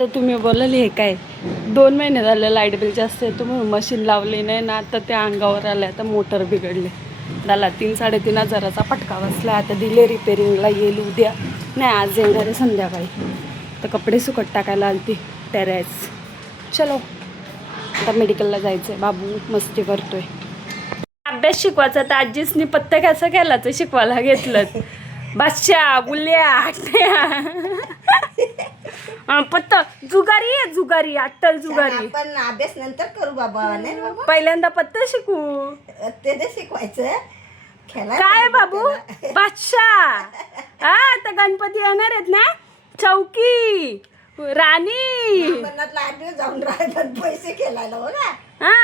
तर तुम्ही बोलाल हे काय 2 महिने झाले लाईट बिल जास्त येतो म्हणून मशीन लावली नाही ना, आता त्या अंगावर आलं. आता मोटर बिघडले, त्याला 3-3.5 हजाराचा फटका बसला. आता दिले रिपेरिंगला, येईल उद्या, नाही आज येणार आहे संध्याकाळी. तर कपडे सुकट टाकायला आलती टेरेस. चलो आता मेडिकलला जायचं आहे. बाबू मस्ती करतोय. अभ्यास शिकवायचा तर आजीसनी पत्ता कसा केला तर शिकवायला घेतलं. बादशा बुल्या पत्ता जुगारी आहे, जुगारी अट्टल जुगारी. आपण अभ्यास नंतर करू बाबा. नाही बाबा, पहिल्यांदा पत्ता शिकू. ते शिकवायचं खेळा. काय बाबू बादशाह. हा आता गणपती येणार आहेत ना, चौकी राणी मनातला 8 दिवस जाऊन राहतात पैसे खेळायला. हो ना, हा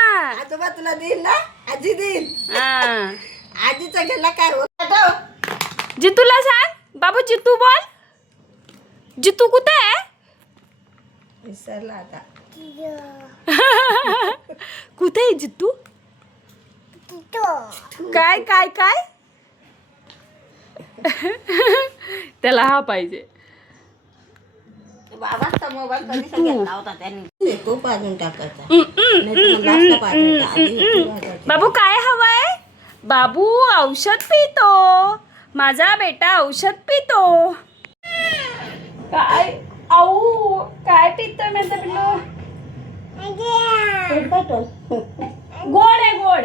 आजोबा तुला देईल ना, आजी देईल. हा आजीचा गेला काय होत. जितूला सांग बाबू. जितू बोल. जितू कुठे आहे? विसरला आता. कुठे आहे जितू? काय काय काय त्याला हा पाहिजे. बाबाचा मोबाईल कधी घेतला होता त्यांनी. तो पाजून टाकायचा. नाही तर मग लास्टला पाजायचा. आधी बाबू काय हवंय? बाबू औषध पितो. माझा बेटा औषध पितो. काय आऊ काय पितोय माझा पिल्लू? गोड आहे गोड.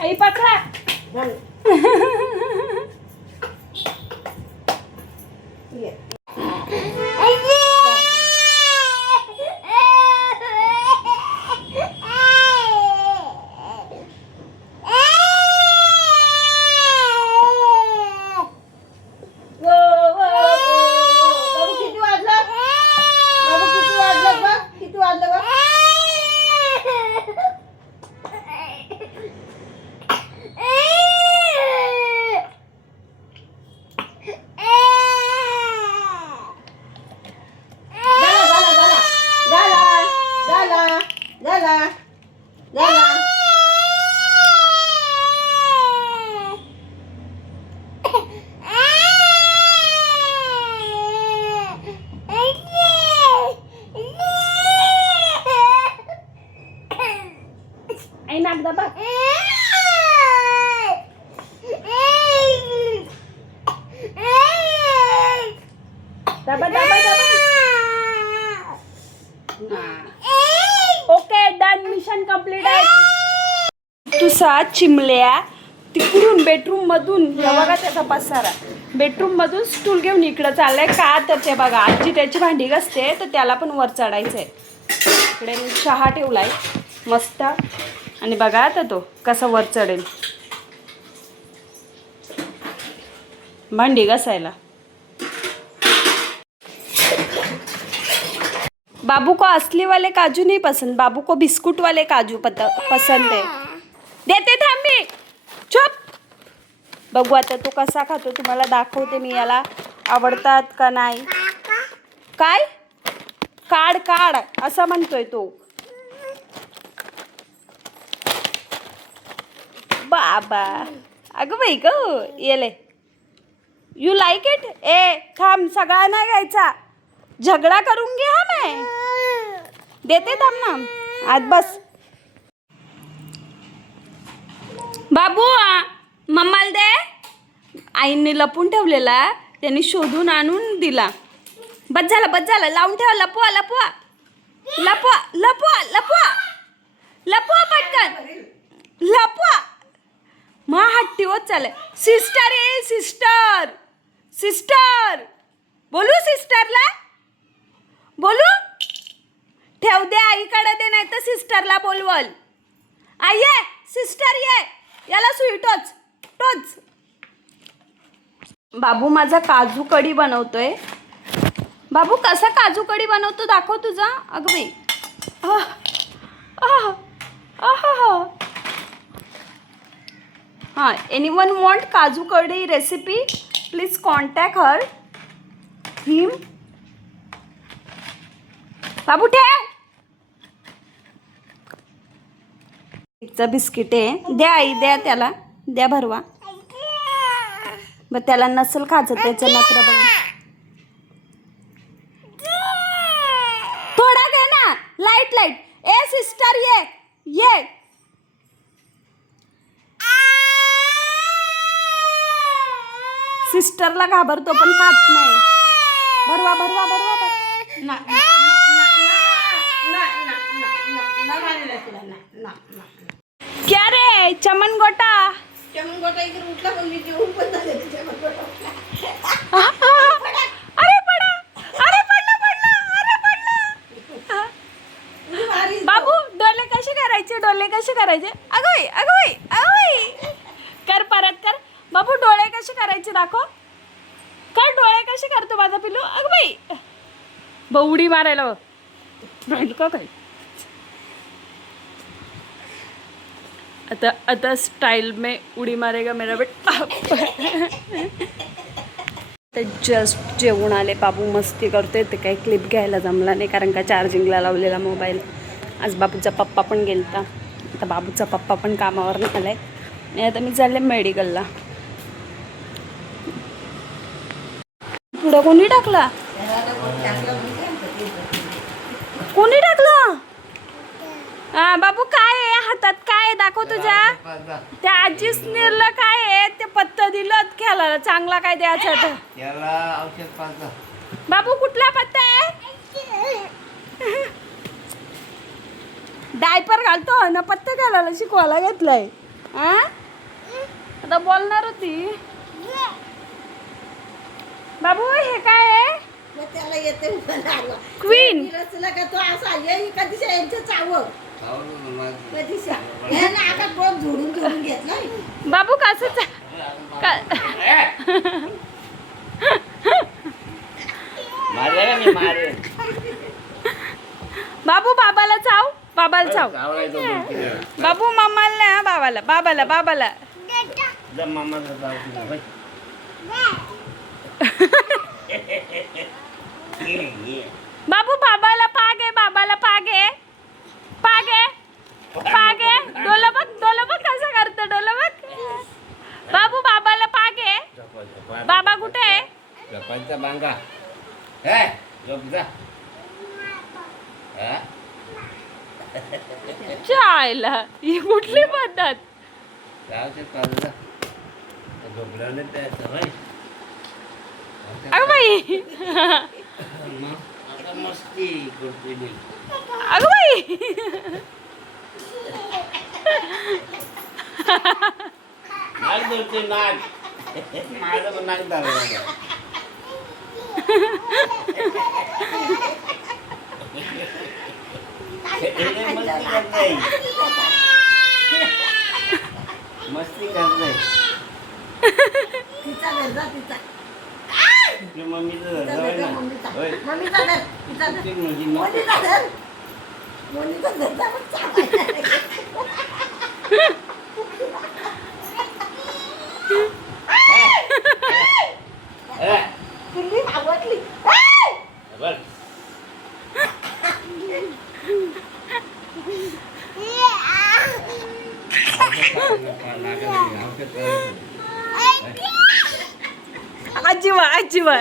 आई पकड़ा. Okay done. मिशन कंप्लीट आहे. तुझा चिमल्या तिकडून बेडरूम मधून बघा त्याचा पसारा. बेडरूम मधून स्टूल घेऊन इकडं चाललाय का तर ते बघा आजी त्याची भांडी घासते तर त्याला पण वर चढायचंय. इकडे चहा ठेवलाय मस्त आणि बघा आता तो कसा वर चढेल भांडी घासायला. बाबू को असली वाले काजू नहीं पसंद. बाबू को बिस्कुट वाले काजू पसंद है. देते थांबी. चुप. बघू आता तो कसा खातो तुम्हाला दाखवते मी. याला आवडतात का नाही. काय काढ काढ असं म्हणतोय तो. बाबा अगं बाई ग येले. You like it. ए थांब सगळा नाही घ्यायचा. झगडा करून घे. हा मैं देते थांब ना. आज बस बाबू मम्माला दे. आईने लपून ठेवलेला त्यांनी शोधून आणून दिला. बस झालं लावून ठेवा. लपवा लपवा लपवा लपवा लपवा लपवा पटकन लपवा. मग हट्टी होत चालय. सिस्टर आहे सिस्टर. सिस्टर बोलू. सिस्टरला बोलू. ठेव दे आईकडे दे नाही तर सिस्टरला बोलवल. आई ये सिस्टर ये. याला सुई टोच टोच. बाबू माझा काजू कढी बनवतोय. बाबू कसा काजू कढी बनवतो दाखव तुझा. अगं बाई हां anyone want kaju kadhi recipe please contact her him. बाबू ठेव. मस्तीचं बिस्किट आहे. द्या आई द्या, त्याला द्या भरवा. मग त्याला नसेल खायचं, त्याचं नखरं बघा. थोडा घे ना, लाईट लाईट. ए सिस्टर ये ये. सिस्टरला घाबरतो पण खात नाही. भरवा भरवा भरवा क्या रे चमन गोटा. अरे पडा, अरे पडला पडला, अरे पडला. बाबू डोले कसे करायचे, डोले कसे करायचे. अगोई अगोई अगोई. कर परत कर. बाबू डोळे कसे करायचे दाखव. कर डोळे कसे करतो माझा पिल्लू. अगं बाई उडी मारायला राहील का काय. आता स्टाइल में उडी मारेगा मेरा बेटा. ते जस्ट जेवून आले. बाबू मस्ती करतोय. ते काही क्लिप घ्यायला जमला नाही कारण का चार्जिंगला लावलेला मोबाईल. आज बाबूचा पप्पा पण गेलता. आता बाबूचा पप्पा पण कामावर नाही आलाय. आणि आता मी चालले मेडिकलला. पुढं कोणी टाकला, कोणी टाकलं. हा बाबू काय आहे हातात, काय आहे दाखव तुझ्या. त्या आजीस निर्ला काय आहे ते पत्ता दिलं खेळायला. चांगला काय द्यायचं तर. बाबू कुठला पत्ता आहे. डायपर घालतो ना पत्ता घालायला शिकवायला घेतलाय. हा आता बोलणार होती. बाबू हे काय आहे. त्याला येते क्वीन. का तो असा ये कधी यांचं चावं कधी आकात डोळ झोडून झोडून घेतलाय. बाबू कसं बाबू बाबाला चाव, बाबाला चाव. बाबू मम्माला नाही, बाबाला बाबाला बाबाला. बाबू बाबाला पागे, बाबाला पागे पागे पागे. डोलं बघ, डोलं बघ कसं करतं, डोलं बघ. बाबू बाबाला पागे. बाबा कुठे आहे. चायला ही कुठली पद्धत. अगं बाई, अगं बाई. मस्ती करते. तिचा घरचा तिचा मम्मीचं आवडली. आजीवा आजीवा.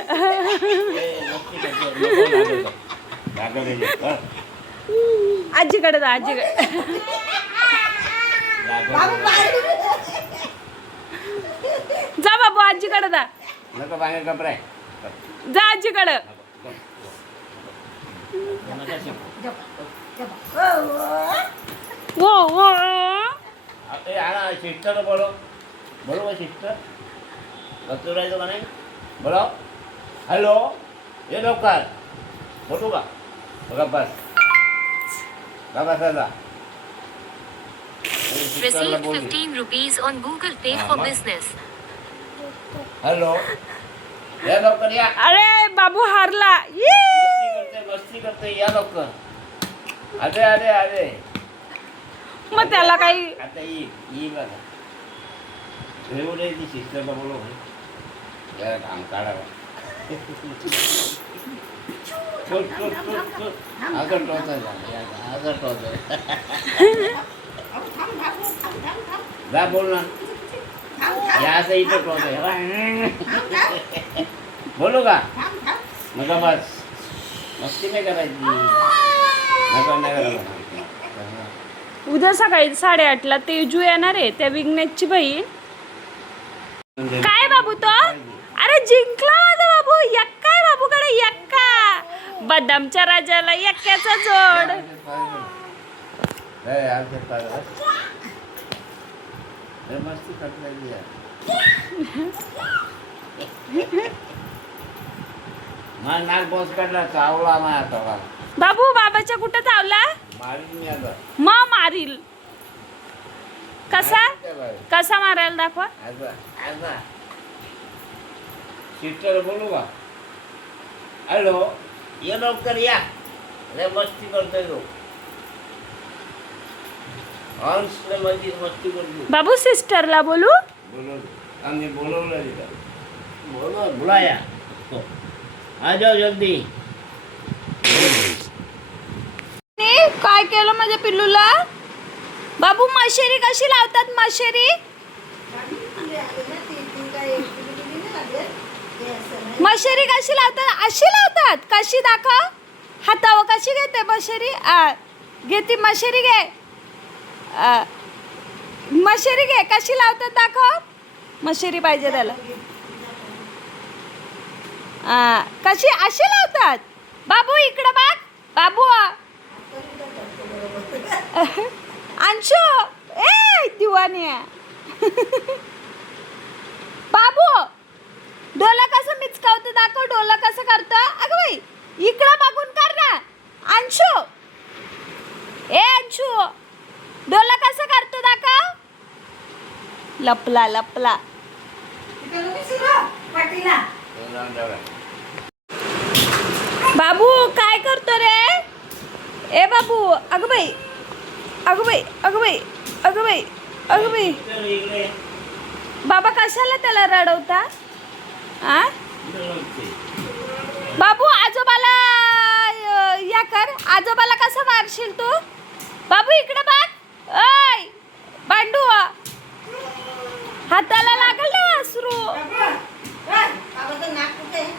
आजीकडे जा, आजीकडे. जा बाबू आजीकडे जा. जा आजीकडे. वो वो सिस्टर बोलो, बोलो सिस्टर. बसुरायचं का नाही. बोलो हॅलो. ये लवकर बोलू का. बघा बस बघा दादा. Received 15 rupees on Google Pay for business. Hello या लवकर या. अरे बाबू हारला. मस्ती करते या लवकर. अरे अरे अरे मग त्याला काही. आता ये बघा. ती सिस्टरला बोलो यार काम काढावं. अहो, थांब थांब थांब थांब थांब जा बोल ना थांब थांब या असं इथं टोचतोय. थांब थांब बोलू का थांब थांब नका बस मस्ती नाही करायची नका नाही करायला. उद्या सकाळी 8:30ला तेजू येणार आहे, त्या विघ्नेशची बहीण. काय बाबू तो? अरे जिंकला माझा बाबू. यक्का आहे बाबूकडे, यक्का. बदामच्या राजाला यक्क्याचा जोड. मस्ती करता मला नाक बॉस काढला चावला माझ्या तवा बाबू बाबाच्या कुठं चावला? मारीन मी आता मारील. कसा कसा मारायला दाखवा. सिस्टर बोलू का हॅलो ये लवकर या लय मस्ती करतोय तो हंसले मस्ती करतो. बाबू सिस्टरला बोलू. बोलवलं आम्ही बोलवलं तिथं बोलो बुलाया तो आ जाओ जल्दी. काय केलं माझ्या पिल्लूला? बाबू मशेरी कशी लावतात? मशेरी मशेरी कशी लावतात? अशी लावतात. कशी दाखव. हातावर कशी घेते मशेरी? घेते मशेरी घे. मशेरी घे. कशी लावतात दाखव. मशेरी पाहिजे त्याला. कशी अशी लावतात. बाबू इकडं बघ. बाबू अंशू ए दिवानी. बाबू डोला कसं मिचकावतं दाखव. डोला कसं करतं. अगं बाई इकडं बघून कर ना. अंशू ए अंशू डोला कसं करतो दाखव. लपला लपला. बाबू काय करतो रे? ए बाबू अगं बाई अगं बाई अगं बाई अगं बाई अगं बाई. बाबा कशाला त्याला रडवता? बाबू आजोबाला या कर. आजोबाला कसं मारशील तू? बाबू इकडे बघ. ओय बांडू हाताला लागल ना वासरू. बाबाचं नाक कुठे आहे?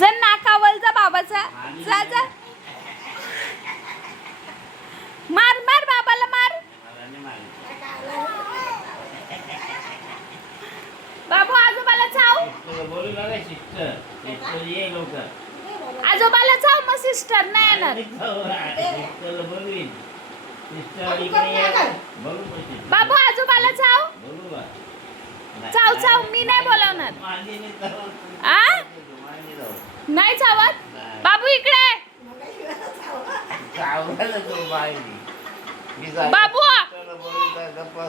जर नाकावल जा बाबाचा. जा जा मार मार बाबाला मार. बाबू आजोबाला चाव. बोलू लागा सिस्टर ये लवकर आजोबाला चाव मग सिस्टर नाही येणार. सिस्टरला बोलवीन सिस्टर इकडे ये बोलू पैसे बाबू आजोबाला चाव. बोलू का चाव चाव. मी नाही बोलवणार. माझी नाही तर आ नाही चावत. बाबू इकडे. चावला तू बाई बाबू बोलू गप्पा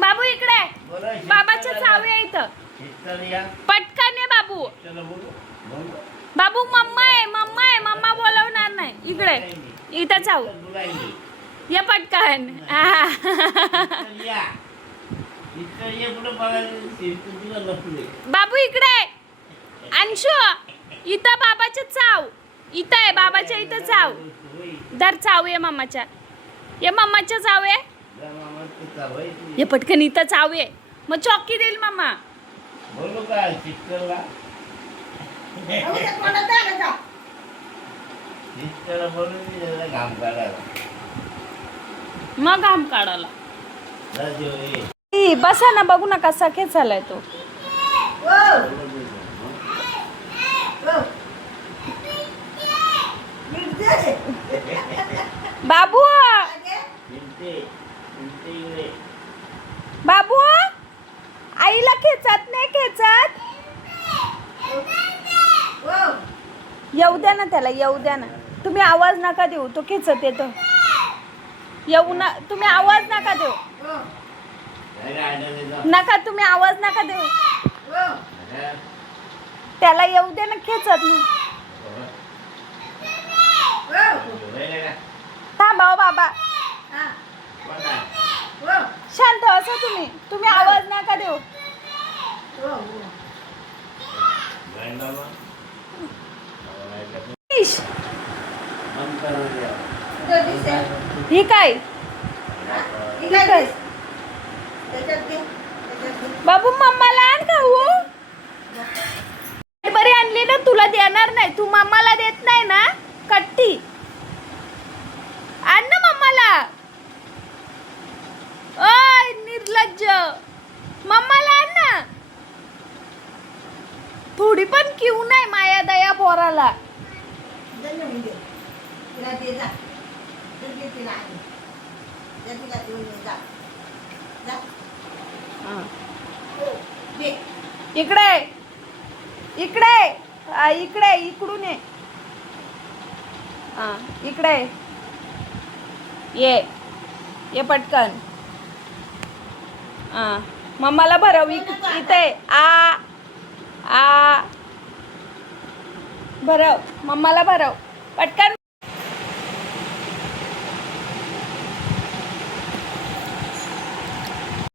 बाबू इकडे. बोला बाबाच्या चावी आहे इथं. सिस्टर या पटकन ये बाबू. चला बोलू बोलू बाबू मम्मा आहे मम्मा आहे. मम्मा बोलवणार नाही. इकडे इथं चाव. बुलाएंगे ये पटकन. या सिस्टर ये पुढे बघा सिस्टर तुला लपले बाबू इकडे. अंशू इथं बाबाच्या चाव. इथं आहे बाबाच्या इथं चाव. दर चाव ये मम्माच्या. ये मम्माच्या चाव आहे. ये पटकन इथं चाव आहे. मग चॉकी देईल मम्मा. बोलू का सिस्टरला सिस्टरला बोलून घाम काढायला मग घाम काढायला. जा जेव ये. बसा ना बघू ना कसा खेचालाय तो. बाबू चिमटे चिमटे इकडे बाबू आईला खेचत नाही खेचत. येऊ द्या ना त्याला. येऊ द्या ना. तुम्ही आवाज नका देऊ. तो खेचत येतो. येऊ ना. तुम्ही आवाज नका देऊ. नका तुम्ही आवाज नका देऊ. त्याला येऊ दे ना. खेचत ना. थांबा हो बाबा. शांत असं तुम्ही. तुम्ही आवाज नका देऊ. ही काय त्याच्यात घे, त्याच्यात घे. बाबू मम्माला आण खाऊ बरी आणली ना तुला देणार नाही तू मम्माला देत नाही ना कट्टी आण ना मम्माला ओय निर्लज्ज मम्माला आण ना थोडी पण किव नाही माया दया पोराला दे ना म्हणजे. तिला दे जा. दे तिला आणि. दे तिला देऊन ये, जा. जा. दे. इकडे इकडे इकडे इकडून इकडे ये पटकन मम्माला भरव इथे आ भरव मम्माला भरव पटकन